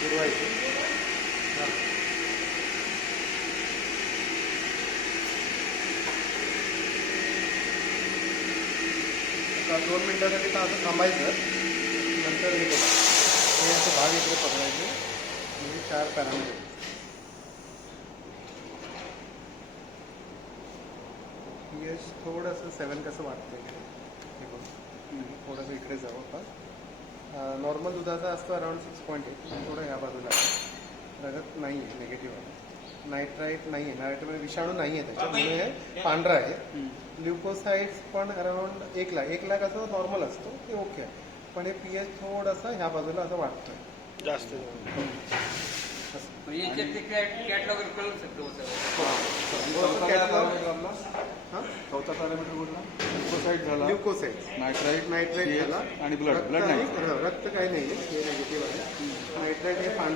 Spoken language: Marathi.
फिरवायची. आता 2 मिनिटासाठी तर असं थांबायचं. नंतर हे बघा, हे असे भाग इकडे पकडायचे. म्हणजे 4 पॅरामीटर. पीएच थोडंसं 7 कसं वाटतं इकडे, हे बघ थोडंसं इकडे जाऊ आपण. नॉर्मल दुधाचा असतो अराउंड 6.8. थोडं ह्या बाजूला आहे. रगत नाही आहे, निगेटिव्ह आहे. नायट्राईट नाही आहे, नायट्राईटमध्ये विषाणू नाही आहे त्याच्यामुळे हे पांढरं आहे. ल्युकोसाइड्स पण अराउंड 1 लाख असं नॉर्मल असतो, ते ओके आहे. पण हे पीएच थोडंसं ह्या बाजूला असं वाटतं जास्त. कॅटलॉगर कळू शकतो चौथा पॅरामीटर कुठला? ल्युकोसाइड झाला, ल्युकोसाइड्स, नायट्राईट नायट्राईट झाला आणि ब्लड नाही. रक्त काही नाही आहे, हे निगेटिव्ह आहे. नायट्राईट हे पांढरं